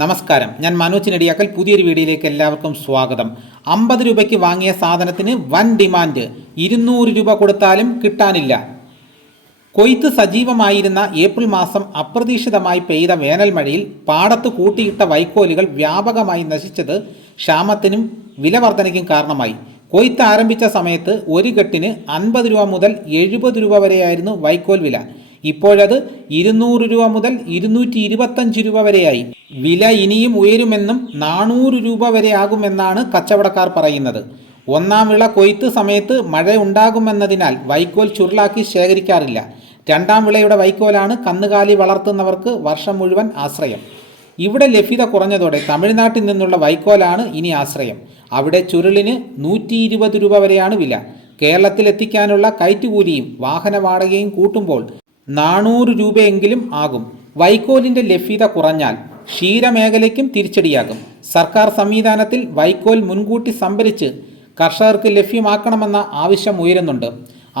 നമസ്കാരം, ഞാൻ മനോജ് നെടിയാക്കൽ. പുതിയൊരു വീഡിയോയിലേക്ക് എല്ലാവർക്കും സ്വാഗതം. 50 രൂപയ്ക്ക് വാങ്ങിയ സാധനത്തിന് വൻ ഡിമാൻഡ്. 200 രൂപ കൊടുത്താലും കിട്ടാനില്ല. കൊയ്ത്ത് സജീവമായിരുന്ന ഏപ്രിൽ മാസം അപ്രതീക്ഷിതമായി പെയ്ത വേനൽ മഴയിൽ പാടത്ത് കൂട്ടിയിട്ട വൈക്കോലുകൾ വ്യാപകമായി നശിച്ചത് ക്ഷാമത്തിനും വില വർധനയ്ക്കും കാരണമായി. കൊയ്ത്ത് ആരംഭിച്ച സമയത്ത് ഒരു കെട്ടിന് 50 രൂപ മുതൽ 70 രൂപ വരെയായിരുന്നു വൈക്കോൽ വില. ഇപ്പോഴത് 200 രൂപ മുതൽ 225 രൂപ വരെയായി. വില ഇനിയും ഉയരുമെന്നും 400 രൂപ വരെയാകുമെന്നാണ് കച്ചവടക്കാർ പറയുന്നത്. ഒന്നാം വിള കൊയ്ത്ത് സമയത്ത് മഴ ഉണ്ടാകുമെന്നതിനാൽ വൈക്കോൽ ചുരുളാക്കി ശേഖരിക്കാറില്ല. രണ്ടാം വിളയുടെ വൈക്കോലാണ് കന്നുകാലി വളർത്തുന്നവർക്ക് വർഷം മുഴുവൻ ആശ്രയം. ഇവിടെ ലഭ്യത കുറഞ്ഞതോടെ തമിഴ്നാട്ടിൽ നിന്നുള്ള വൈക്കോലാണ് ഇനി ആശ്രയം. അവിടെ ചുരുളിന് 120 രൂപ വരെയാണ് വില. കേരളത്തിലെത്തിക്കാനുള്ള കയറ്റുകൂലിയും വാഹന വാടകയും കൂട്ടുമ്പോൾ 400 രൂപയെങ്കിലും ആകും. വൈക്കോലിൻ്റെ ലഭ്യത കുറഞ്ഞാൽ ക്ഷീരമേഖലയ്ക്കും തിരിച്ചടിയാകും. സർക്കാർ സംവിധാനത്തിൽ വൈക്കോൽ മുൻകൂട്ടി സംഭരിച്ച് കർഷകർക്ക് ലഭ്യമാക്കണമെന്ന ആവശ്യം ഉയരുന്നുണ്ട്.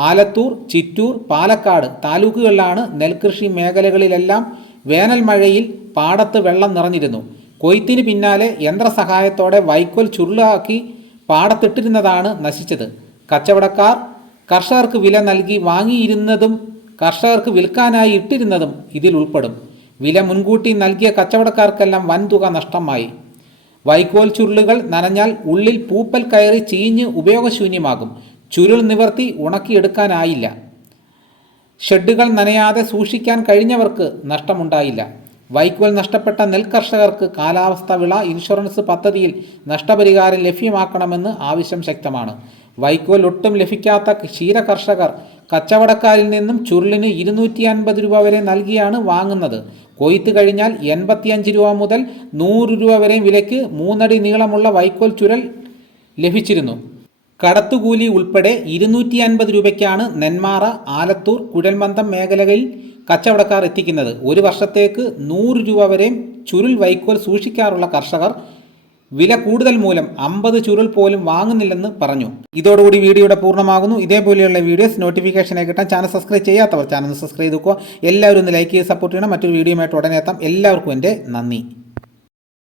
ആലത്തൂർ, ചിറ്റൂർ, പാലക്കാട് താലൂക്കുകളിലാണ് നെൽകൃഷി മേഖലകളിലെല്ലാം വേനൽ മഴയിൽ പാടത്ത് വെള്ളം നിറഞ്ഞിരുന്നു. കൊയ്ത്തിന് പിന്നാലെ യന്ത്രസഹായത്തോടെ വൈക്കോൽ ചുരുളാക്കി പാടത്തിട്ടിരുന്നതാണ് നശിച്ചത്. കച്ചവടക്കാർ കർഷകർക്ക് വില നൽകി വാങ്ങിയിരുന്നതും കർഷകർക്ക് വിൽക്കാനായി ഇട്ടിരുന്നതും ഇതിൽ ഉൾപ്പെടും. വില മുൻകൂട്ടി നൽകിയ കച്ചവടക്കാർക്കെല്ലാം വൻതുക നഷ്ടമായി. വൈക്കോൽ ചുരുളുകൾ നനഞ്ഞാൽ ഉള്ളിൽ പൂപ്പൽ കയറി ചീഞ്ഞ് ഉപയോഗശൂന്യമാകും. ചുരുൾ നിവർത്തി ഉണക്കിയെടുക്കാനായില്ല. ഷെഡുകൾ നനയാതെ സൂക്ഷിക്കാൻ കഴിഞ്ഞവർക്ക് നഷ്ടമുണ്ടായില്ല. വൈക്കോൽ നഷ്ടപ്പെട്ട നെൽകർഷകർക്ക് കാലാവസ്ഥ വിള ഇൻഷുറൻസ് പദ്ധതിയിൽ നഷ്ടപരിഹാരം ലഭ്യമാക്കണമെന്ന് ആവശ്യം ശക്തമാണ്. വൈക്കോൽ ഒട്ടും ലഭിക്കാത്ത ക്ഷീര കർഷകർ കച്ചവടക്കാരിൽ നിന്നും ചുരുളിന് 250 രൂപ വരെ നൽകിയാണ് വാങ്ങുന്നത്. കൊയ്ത്ത് കഴിഞ്ഞാൽ 85 രൂപ മുതൽ 100 രൂപ വരെ വിലയ്ക്ക് 3 അടി നീളമുള്ള വൈക്കോൽ ചുരുൾ ലഭിച്ചിരുന്നു. കടത്തുകൂലി ഉൾപ്പെടെ 250 രൂപയ്ക്കാണ് നെന്മാറ, ആലത്തൂർ, കുഴൽമന്ദം മേഖലകളിൽ കച്ചവടക്കാർ എത്തിക്കുന്നത്. ഒരു വർഷത്തേക്ക് 100 രൂപ വരെ ചുരുൾ വൈക്കോൽ സൂക്ഷിക്കാറുള്ള കർഷകർ വില കൂടുതൽ മൂലം 50 ചുരുൾ പോലും വാങ്ങുന്നില്ലെന്ന് പറഞ്ഞു. ഇതോടുകൂടി വീഡിയോയുടെ പൂർണ്ണമാകുന്നു. ഇതേപോലെയുള്ള വീഡിയോസ് നോട്ടിഫിക്കേഷനായി കിട്ടാൻ ചാനൽ സബ്സ്ക്രൈബ് ചെയ്യാത്തവർ ചാനൽ സബ്സ്ക്രൈബ് ചെയ്തുക. എല്ലാവരും ഒന്ന് ലൈക്ക് ചെയ്ത് സപ്പോർട്ട് ചെയ്യണം. മറ്റൊരു വീഡിയോയുമായിട്ട് ഉടനെ എത്താം. എല്ലാവർക്കും എൻ്റെ നന്ദി.